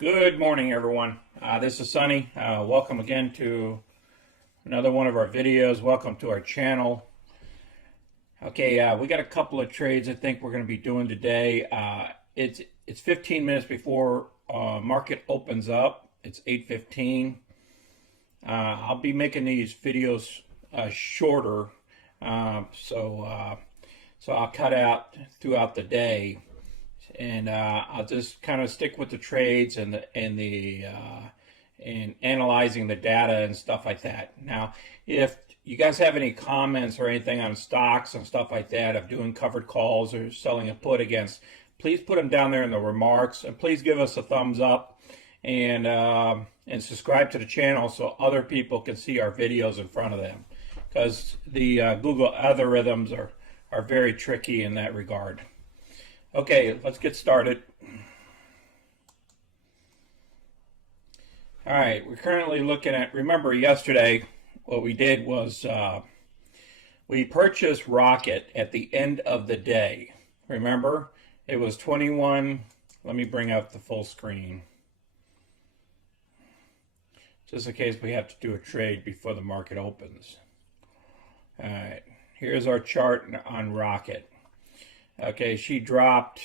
Good morning, everyone. This is Sonny. Welcome again to another one of our videos. Welcome to our channel. Okay, we got a couple of trades I think we're going to be doing today. It's 15 minutes before market opens up. It's 8:15. I'll be making these videos shorter, so I'll cut out throughout the day. And I'll just kind of stick with the trades and analyzing the data and stuff like that. Now, if you guys have any comments or anything on stocks and stuff like that, of doing covered calls or selling a put against, please put them down there in the remarks, and please give us a thumbs up and subscribe to the channel so other people can see our videos in front of them, because the Google algorithms are very tricky in that regard. Okay, let's get started. All right, we're currently looking at, remember yesterday, what we did was we purchased Rocket at the end of the day. Remember, it was 21, let me bring up the full screen, just in case we have to do a trade before the market opens. All right, here's our chart on Rocket. Okay, she dropped,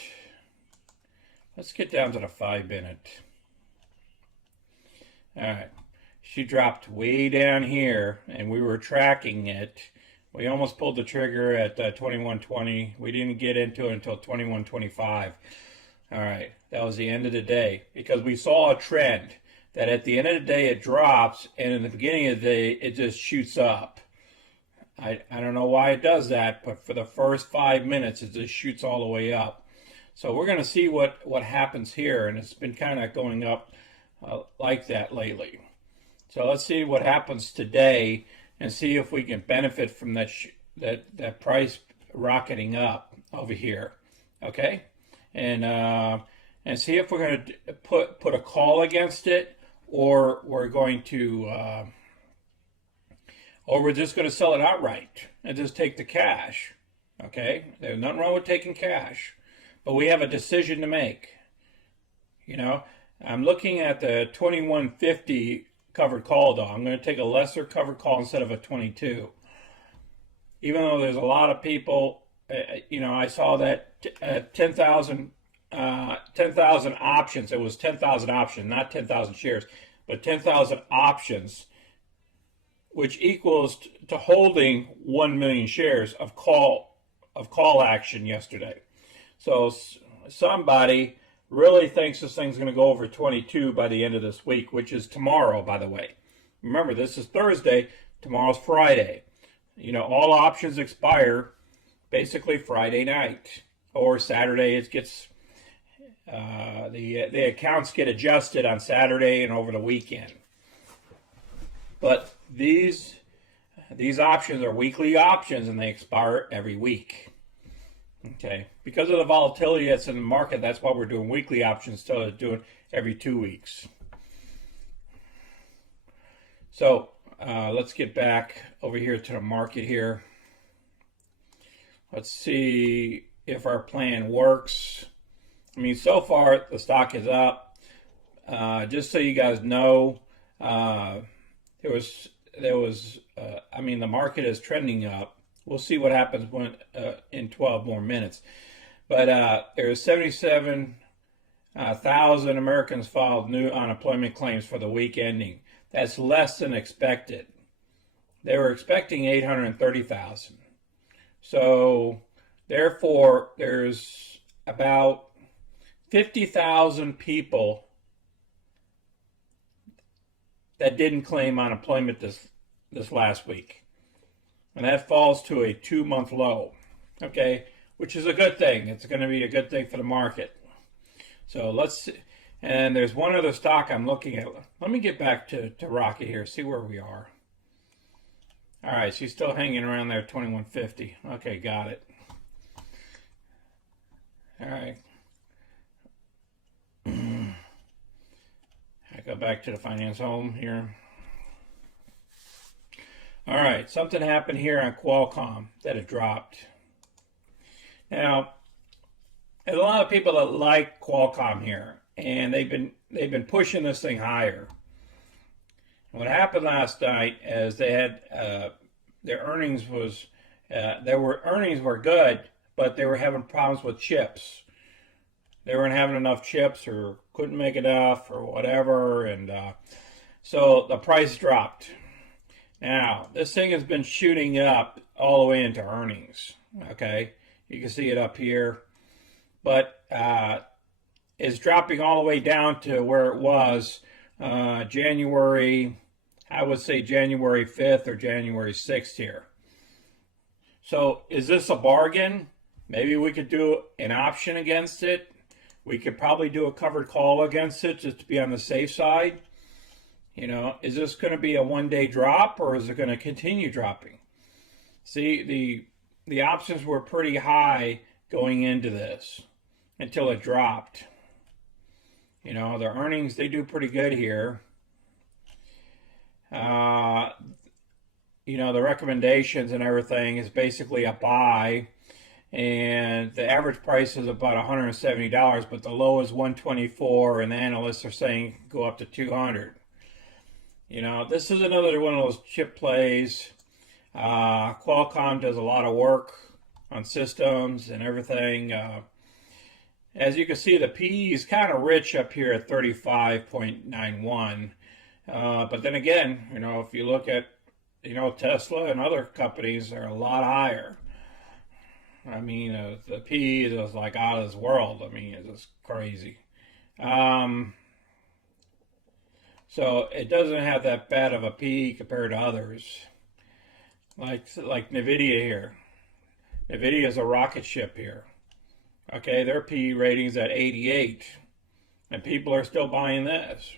let's get down to the 5-minute. All right, she dropped way down here, and we were tracking it. We almost pulled the trigger at 21.20. We didn't get into it until 21.25. All right, that was the end of the day, because we saw a trend that at the end of the day it drops, and in the beginning of the day it just shoots up. I don't know why it does that, but for the first 5 minutes, it just shoots all the way up. So we're going to see what happens here, and it's been kind of going up like that lately. So let's see what happens today and see if we can benefit from that price rocketing up over here. Okay, and see if we're going to put a call against it, or we're going to. Or we're just going to sell it outright and just take the cash. Okay? There's nothing wrong with taking cash. But we have a decision to make. You know, I'm looking at the 21.50 covered call, though. I'm going to take a lesser covered call instead of a 22. Even though there's a lot of people, you know, I saw that 10,000 options. It was 10,000 options, not 10,000 shares, but 10,000 options, which equals to holding 1 million shares of call action yesterday. So somebody really thinks this thing's going to go over 22 by the end of this week, which is tomorrow, by the way. Remember, this is Thursday. Tomorrow's Friday. You know, all options expire basically Friday night or Saturday. It gets the accounts get adjusted on Saturday and over the weekend. But these options are weekly options, and they expire every week. Okay, because of the volatility that's in the market, that's why we're doing weekly options instead of doing every 2 weeks. So let's get back over here to the market here. Let's see if our plan works. I mean, so far the stock is up. Just so you guys know, I mean, the market is trending up. We'll see what happens when in 12 more minutes. But there's 77,000 Americans filed new unemployment claims for the week ending. That's less than expected. They were expecting 830,000. So therefore, there's about 50,000 people that didn't claim unemployment this last week. And that falls to a 2-month low, okay, which is a good thing. It's going to be a good thing for the market. So let's see. And there's one other stock I'm looking at. Let me get back to Rocket here, see where we are. All right, she's still hanging around there, 21.50. Okay, got it. All right. I go back to the finance home here. All right, something happened here on Qualcomm that it dropped. Now, there's a lot of people that like Qualcomm here. and they've been pushing this thing higher. What happened last night is they had their earnings was earnings were good, but they were having problems with chips. They weren't having enough chips or couldn't make enough or whatever, and so the price dropped. Now this thing has been shooting up all the way into earnings. Okay, you can see it up here, but it's dropping all the way down to where it was January. I would say January 5th or January 6th here. So is this a bargain? Maybe we could do an option against it. We could probably do a covered call against it just to be on the safe side. You know, is this going to be a one-day drop or is it going to continue dropping? See, the options were pretty high going into this until it dropped. You know, their earnings, they do pretty good here. You know, the recommendations and everything is basically a buy, and the average price is about $170, but the low is $124, and the analysts are saying go up to $200. You know, this is another one of those chip plays. Qualcomm does a lot of work on systems and everything. As you can see, the PE is kind of rich up here at 35.91. But then again, you know, if you look at, you know, Tesla and other companies are a lot higher. I mean, the PE is like out of this world. I mean, it's just crazy. So it doesn't have that bad of a PE compared to others. Like NVIDIA here. NVIDIA is a rocket ship here. Okay, their PE rating's at 88. And people are still buying this.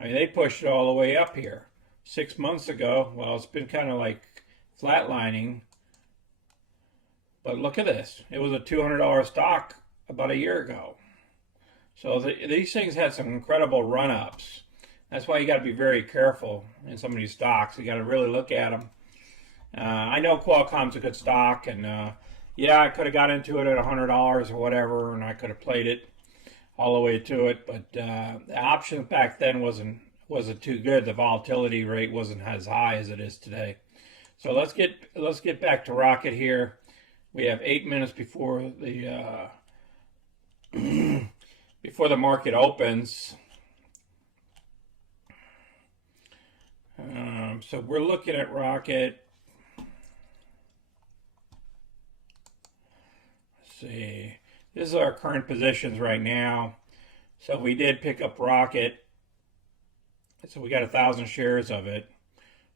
I mean, they pushed it all the way up here. 6 months ago, well, it's been kind of like flatlining. But look at this. It was a $200 stock about a year ago. So these things had some incredible run-ups. That's why you got to be very careful in some of these stocks. You got to really look at them. I know Qualcomm's a good stock, and yeah, I could have got into it at $100 or whatever, and I could have played it all the way to it, but the option back then wasn't too good. The volatility rate wasn't as high as it is today. So let's get back to Rocket here. We have 8 minutes before the before the market opens. So we're looking at Rocket. Let's see. This is our current positions right now. So we did pick up Rocket. So we got 1,000 shares of it.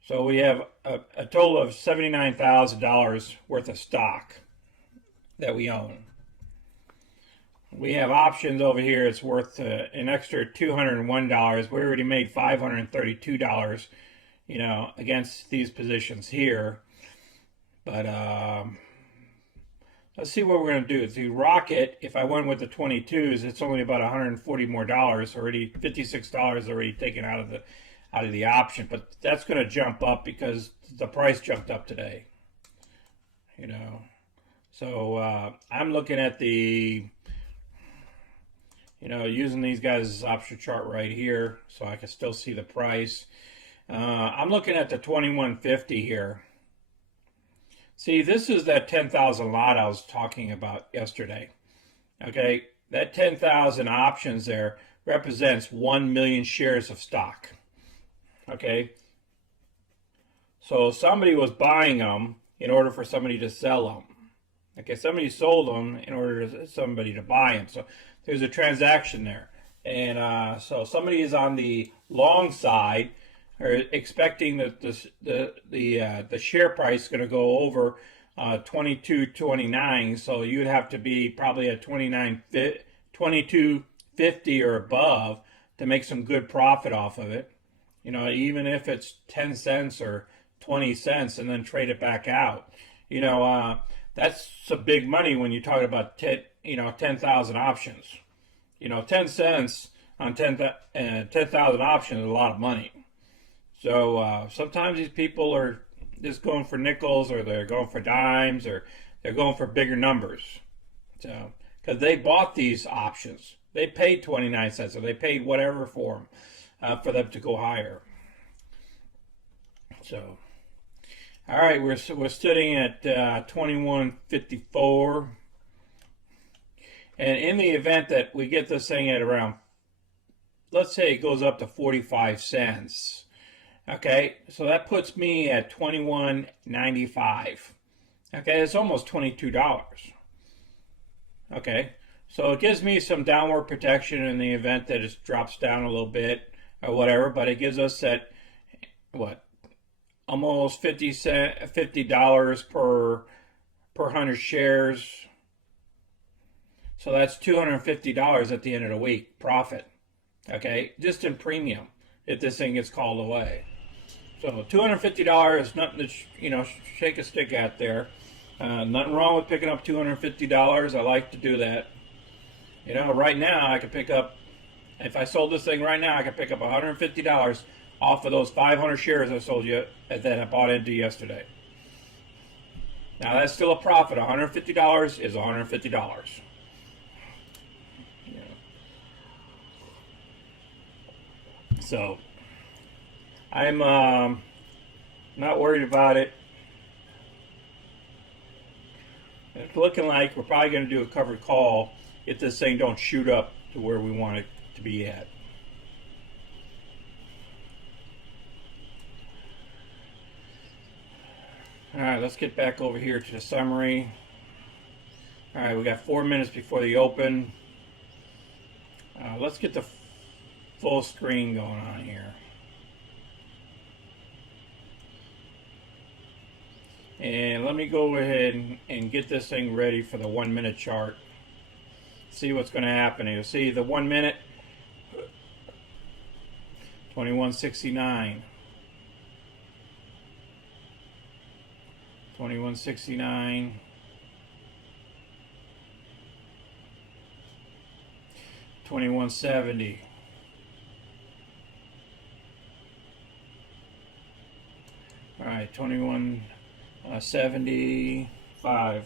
So we have a total of $79,000 worth of stock that we own. We have options over here. It's worth an extra $201. We already made $532, you know, against these positions here. But let's see what we're going to do. The Rocket, if I went with the 22s, it's only about $140 more already. $56 already taken out of the option, but that's going to jump up because the price jumped up today. You know, so I'm looking at the, you know, using these guys' option chart right here, so I can still see the price. I'm looking at the 2150 here. See, this is that 10,000 lot I was talking about yesterday. Okay, that 10,000 options there represents 1 million shares of stock. Okay, so somebody was buying them in order for somebody to sell them. Okay, somebody sold them in order for somebody to buy them. So there's a transaction there, and so somebody is on the long side, or expecting that the share price is going to go over 22.29. So you'd have to be probably at 22.50 or above to make some good profit off of it. You know, even if it's 10 cents or 20 cents, and then trade it back out. You know, that's some big money when you talk about 10,000 options. You know, 10 cents on 10,000 options is a lot of money. So sometimes these people are just going for nickels, or they're going for dimes, or they're going for bigger numbers. So because they bought these options, They paid 29 cents, or they paid whatever for them to go higher. So, all right, we're sitting at 21.54, and in the event that we get this thing at around, let's say it goes up to 45 cents. Okay, so that puts me at 21.95. Okay, it's almost $22. Okay, so it gives me some downward protection in the event that it drops down a little bit or whatever, but it gives us that, what, almost $50 per 100 shares. So that's $250 at the end of the week profit. Okay, just in premium if this thing gets called away. So $250 is nothing to shake a stick at there. Nothing wrong with picking up $250. I like to do that. Right now I could pick up, if I sold this thing right now, I could pick up $150 off of those 500 shares I sold you that I bought into yesterday. Now that's still a profit. $150 is $150. So I'm not worried about it. It's looking like we're probably going to do a covered call if this thing don't shoot up to where we want it to be at. All right, let's get back over here to the summary. All right, we got 4 minutes before the open. Let's get the full screen going on here. And let me go ahead and get this thing ready for the 1 minute chart. See what's going to happen. You'll see the 1 minute, 21.69. 21.69. 21.70. All right, 21.75.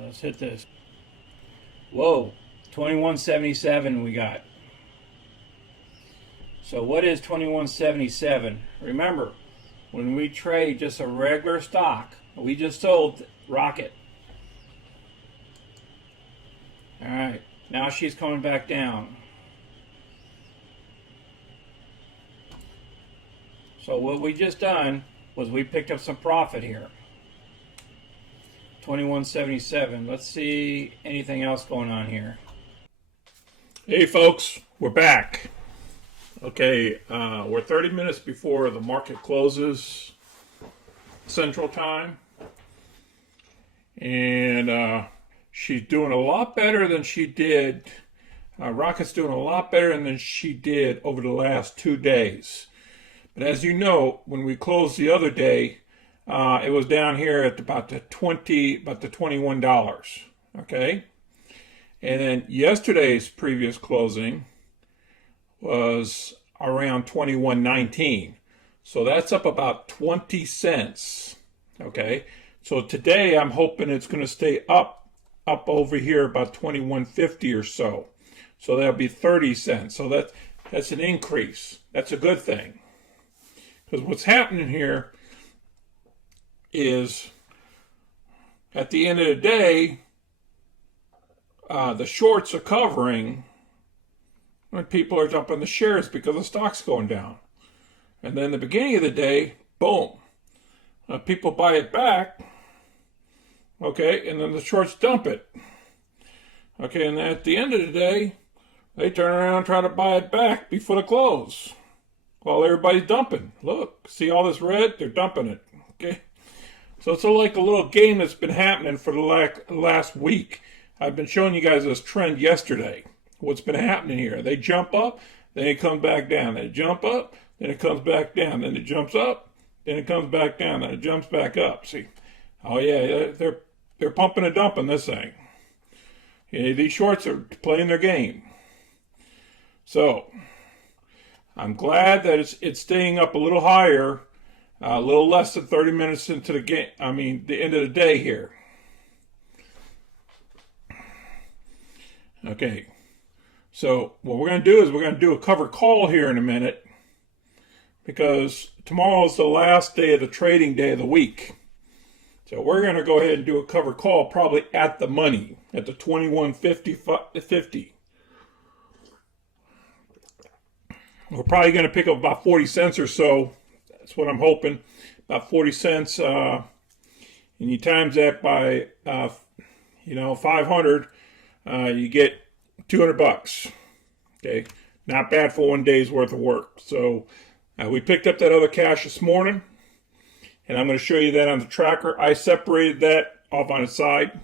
Let's hit this. Whoa, 21.77 we got. So what is 21.77? Remember, when we trade just a regular stock, we just sold Rocket. All right, now she's coming back down. So what we just done was we picked up some profit here. 21.77. Let's see anything else going on here. Hey folks, we're back. Okay, we're 30 minutes before the market closes Central Time. And she's doing a lot better than she did. Rocket's doing a lot better than she did over the last 2 days. But as you know, when we closed the other day, it was down here at about the $21. Okay, and then yesterday's previous closing was around 21.19, so that's up about 20 cents. Okay, so today I'm hoping it's going to stay up over here about 21.50 or so. So that'll be 30 cents. So that's an increase. That's a good thing, because what's happening here is at the end of the day, the shorts are covering when people are dumping the shares because the stock's going down. And then the beginning of the day, boom, people buy it back, okay, and then the shorts dump it. Okay, and at the end of the day, they turn around and try to buy it back before the close while everybody's dumping. Look, see all this red? They're dumping it, okay? So it's like a little game that's been happening for the last week. I've been showing you guys this trend yesterday. What's been happening here? They jump up, then it comes back down. They jump up, then it comes back down. Then it jumps up, then it comes back down. Then it jumps back up. See? Oh yeah, they're they're pumping and dumping this thing. These shorts are playing their game. So I'm glad that it's staying up a little higher, a little less than 30 minutes into the game. I mean, the end of the day here. Okay. So what we're going to do is we're going to do a covered call here in a minute, because tomorrow is the last day of the trading day of the week. So we're going to go ahead and do a covered call probably at the money, at the 21.50. We're probably going to pick up about 40 cents or so. That's what I'm hoping. About 40 cents. And you times that by, 500, you get $200. Okay. Not bad for one day's worth of work. So we picked up that other cash this morning, and I'm going to show you that on the tracker. I separated that off on the side.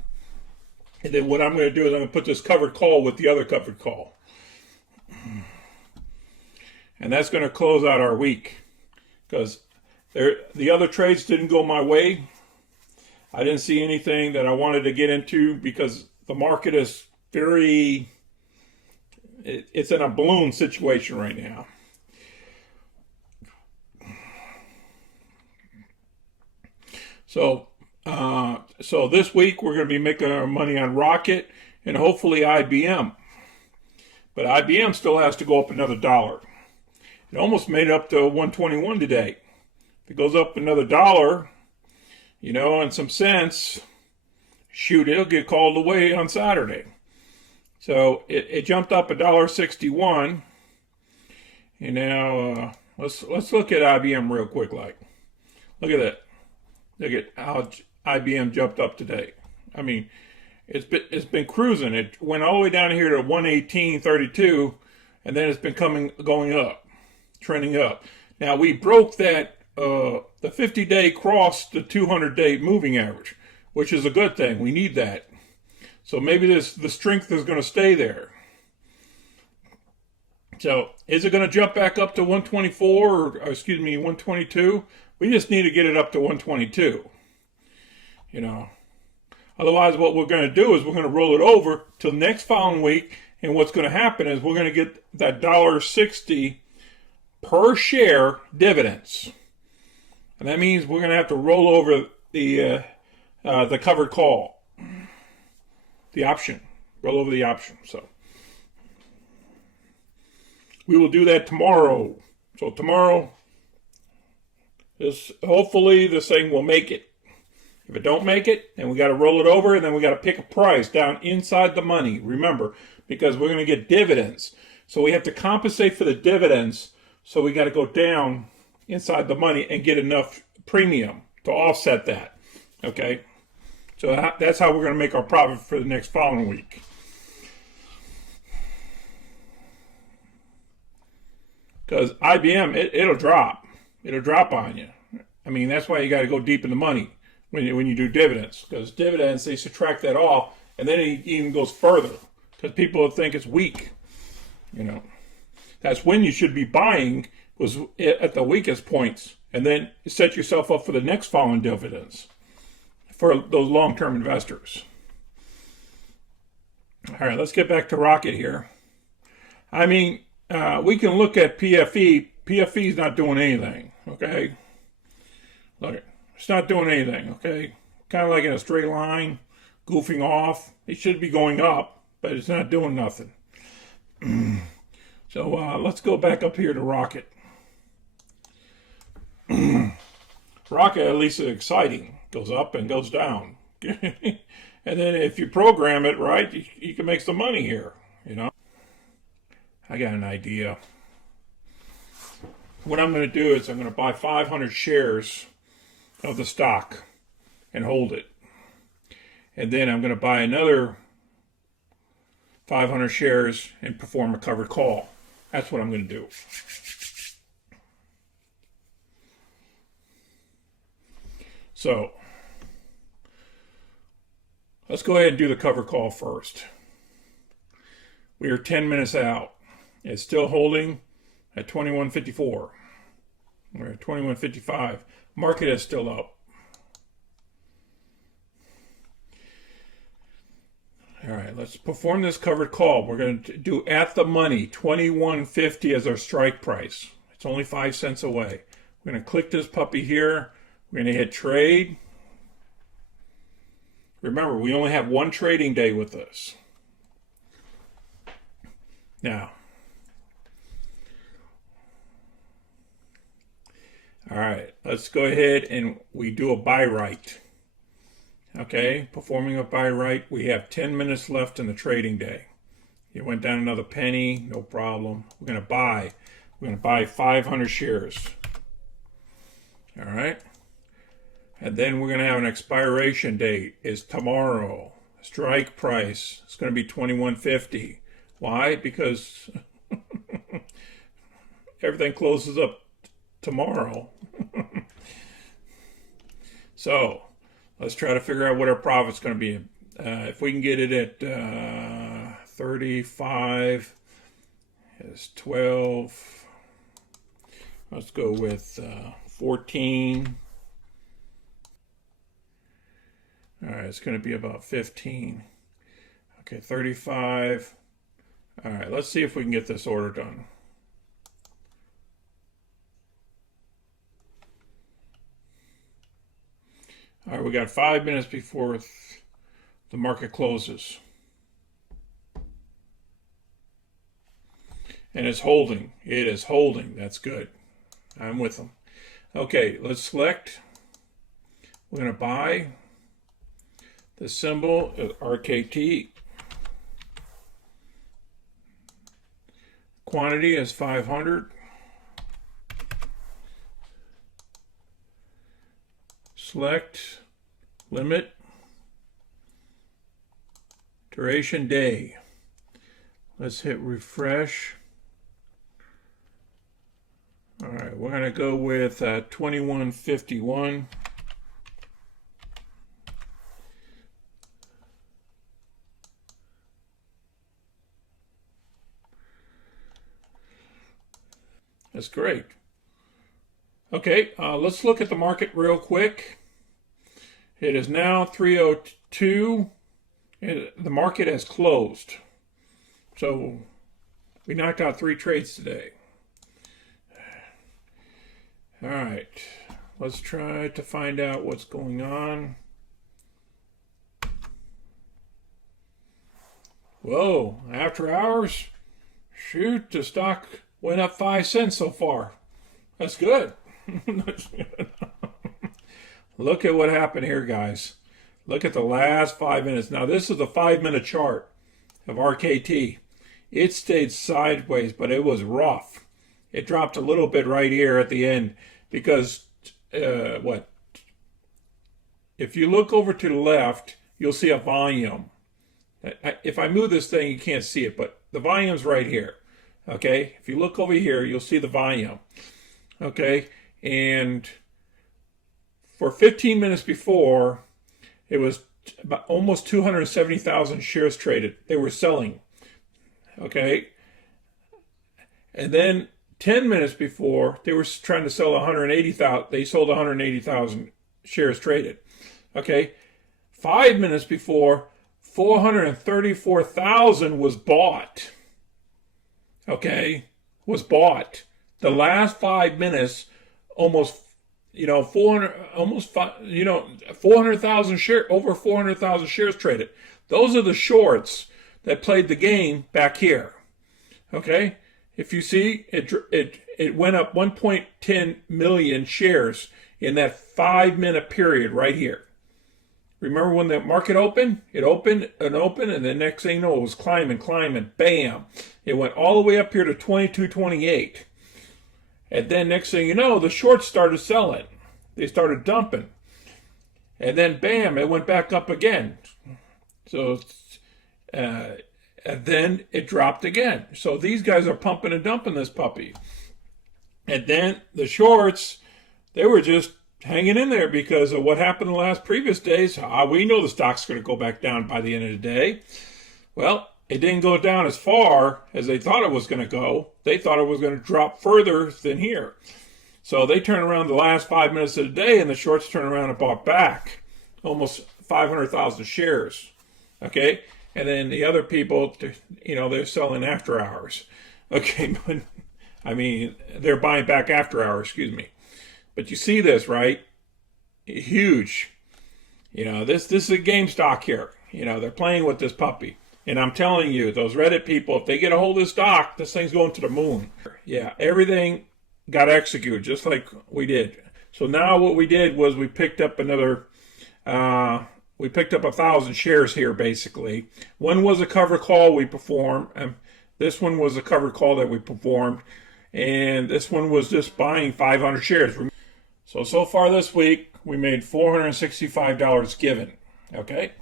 And then what I'm going to do is I'm going to put this covered call with the other covered call. And that's going to close out our week, because the other trades didn't go my way. I didn't see anything that I wanted to get into because the market is it's in a balloon situation right now. So this week we're going to be making our money on Rocket and hopefully IBM. But IBM still has to go up another $1. It almost made it up to 121 today. If it goes up another $1, and some cents, shoot, it'll get called away on Saturday. So it jumped up $1.61. And now let's look at IBM real quick. Look at that. Look at how IBM jumped up today. I mean, it's been cruising. It went all the way down here to 118.32, and then it's been going up, trending up. Now we broke that the 50-day cross the 200-day moving average, which is a good thing. We need that. So maybe the strength is going to stay there. So is it going to jump back up to 124 or 122? We just need to get it up to 122. Otherwise what we're going to do is we're going to roll it over till next following week, and what's going to happen is we're going to get that $1.60 per share dividends. And that means we're going to have to roll over the covered call. The option. Roll over the option. So we will do that tomorrow. So tomorrow, hopefully this thing will make it. If it don't make it, then we got to roll it over, and then we got to pick a price down inside the money. Remember, because we're going to get dividends. So we have to compensate for the dividends. So we got to go down inside the money and get enough premium to offset that. Okay? So that's how we're going to make our profit for the next following week. Because IBM, it'll drop. It'll drop on you. I mean, that's why you got to go deep in the money when you do dividends. Because dividends, they subtract that off, and then it even goes further. Because people think it's weak. That's when you should be buying, was at the weakest points, and then set yourself up for the next following dividends for those long-term investors. All right, let's get back to Rocket here. I mean, we can look at PFE. PFE is not doing anything, okay? Look, it's not doing anything, okay? Kind of like in a straight line, goofing off. It should be going up, but it's not doing nothing. So let's go back up here to Rocket. Rocket at least is exciting. Goes up and goes down. And then if you program it right, you can make some money here, I got an idea. What I'm going to do is I'm going to buy 500 shares of the stock and hold it. And then I'm going to buy another 500 shares and perform a covered call. That's what I'm going to do. So let's go ahead and do the cover call first. We are 10 minutes out. It's still holding at 21.54. We're at 21.55. Market is still up. All right, let's perform this covered call. We're going to do at the money, 21.50 as our strike price. It's only 5 cents away. We're going to click this puppy here. We're going to hit trade. Remember, we only have one trading day with this. Now, all right, let's go ahead and we do a buy right. Okay, performing a buy right. We have 10 minutes left in the trading day. It went down another penny, no problem. We're going to buy. We're going to buy 500 shares. All right. And then we're going to have an expiration date is tomorrow. Strike price is going to be $21.50. Why? Because everything closes up tomorrow. So let's try to figure out what our profit's going to be. If we can get it at 35 is 12. Let's go with 14. All right, it's going to be about 15. Okay, 35. All right, let's see if we can get this order done. All right, we got 5 minutes before the market closes. And it's holding. It is holding. That's good. I'm with them. Okay, let's select. We're going to buy. The symbol is RKT. Quantity is 500. Select. Limit. Duration day. Let's hit refresh. All right, we're going to go with 21.51. That's great. Okay, let's look at the market real quick. It is now 3:02, and the market has closed. So we knocked out 3 trades today. All right, let's try to find out what's going on. Whoa, after hours? Shoot, the stock went up 5 cents so far. That's good. Look at what happened here, guys. Look at the last 5 minutes. Now, this is a 5-minute chart of RKT. It stayed sideways, but it was rough. It dropped a little bit right here at the end because, if you look over to the left, you'll see a volume. If I move this thing, you can't see it, but the volume's right here. Okay, if you look over here, you'll see the volume. Okay, and for 15 minutes before, it was about almost 270,000 shares traded. They were selling. Okay, and then 10 minutes before, they were trying to sell 180,000. They sold 180,000 shares traded. Okay, 5 minutes before, 434,000 was bought. Okay, was bought. The last 5 minutes, almost, 400,000 shares, over 400,000 shares traded. Those are the shorts that played the game back here. Okay, if you see, it went up 1.10 million shares in that 5-minute period right here. Remember when the market opened? It opened, and the next thing you know, it was climbing, bam. It went all the way up here to 22.28. And then next thing you know, the shorts started selling. They started dumping. And then bam, it went back up again. So, and then it dropped again. So these guys are pumping and dumping this puppy. And then the shorts, they were just hanging in there because of what happened the last previous days. We know the stock's going to go back down by the end of the day. Well, it didn't go down as far as they thought it was going to go. They thought it was going to drop further than here. So they turned around the last 5 minutes of the day, and the shorts turned around and bought back almost 500,000 shares. Okay? and then the other people, they're selling after hours. Okay, but I mean, they're buying back after hours, excuse me. But you see this, right? Huge. This is a game stock here. They're playing with this puppy. And I'm telling you, those Reddit people, if they get a hold of this stock, this thing's going to the moon. Yeah, everything got executed just like we did. So now what we did was we picked up 1,000 shares here, basically. One was a covered call we performed. This one was a covered call that we performed. And this one was just buying 500 shares. So far this week, we made $465 given. Okay?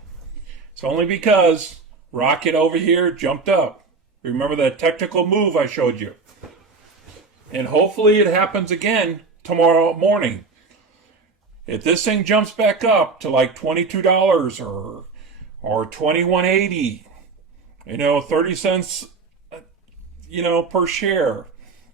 It's only because Rocket over here jumped up. Remember that technical move I showed you? And hopefully it happens again tomorrow morning. If this thing jumps back up to like $22 or $21.80, 30 cents, per share,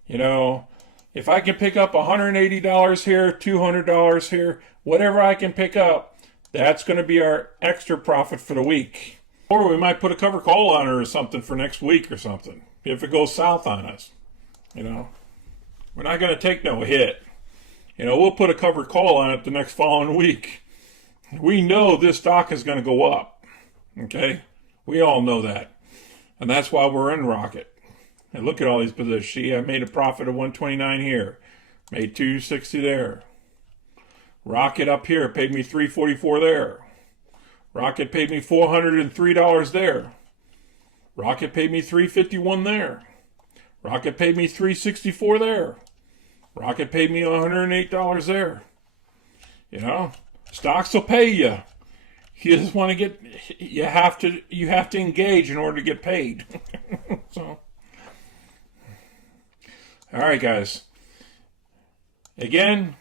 if I can pick up $180 here, $200 here, whatever I can pick up, that's going to be our extra profit for the week. Or we might put a cover call on it or something for next week or something, if it goes south on us. We're not going to take no hit. We'll put a covered call on it the next following week. We know this stock is going to go up. Okay? We all know that. And that's why we're in Rocket. And look at all these positions. See, I made a profit of 129 here. Made 260 there. Rocket up here paid me 344 there. Rocket paid me $403 there. Rocket paid me 351 there. Rocket paid me 364 there. Rocket paid me $108 there. Stocks will pay you. You just want to you have to engage in order to get paid. So, all right, guys. Again,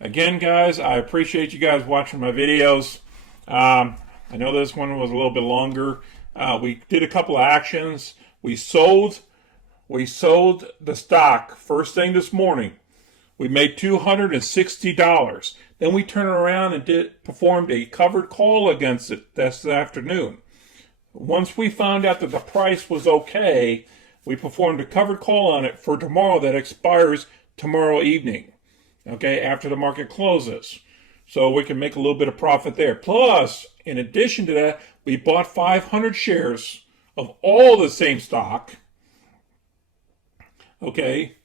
guys, I appreciate you guys watching my videos. I know this one was a little bit longer. We did a couple of actions. We sold the stock first thing this morning. We made $260. Then we turned around and performed a covered call against it this afternoon. Once we found out that the price was okay, we performed a covered call on it for tomorrow that expires tomorrow evening, okay, after the market closes. So we can make a little bit of profit there. Plus, in addition to that, we bought 500 shares of all the same stock, okay,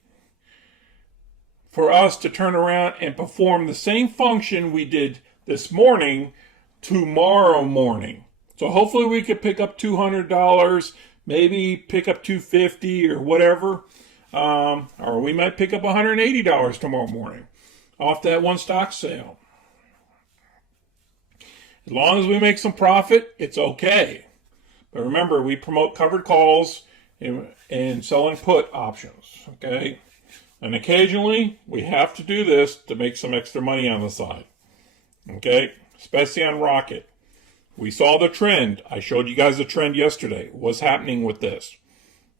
for us to turn around and perform the same function we did this morning tomorrow morning. So hopefully we could pick up $200, maybe pick up $250 or whatever, or we might pick up $180 tomorrow morning off that one stock sale. As long as we make some profit, it's okay. But remember, we promote covered calls and selling put options, okay? And occasionally, we have to do this to make some extra money on the side, okay? Especially on Rocket. We saw the trend. I showed you guys the trend yesterday. What's happening with this?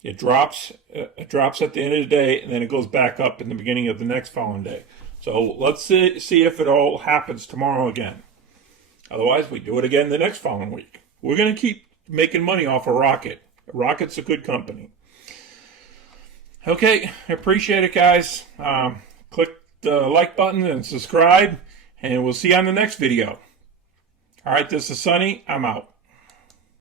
It drops at the end of the day, and then it goes back up in the beginning of the next following day. So let's see if it all happens tomorrow again. Otherwise, we do it again the next following week. We're going to keep making money off of Rocket. Rocket's a good company. Okay, I appreciate it, guys. Click the like button and subscribe, and we'll see you on the next video. All right, this is Sonny. I'm out.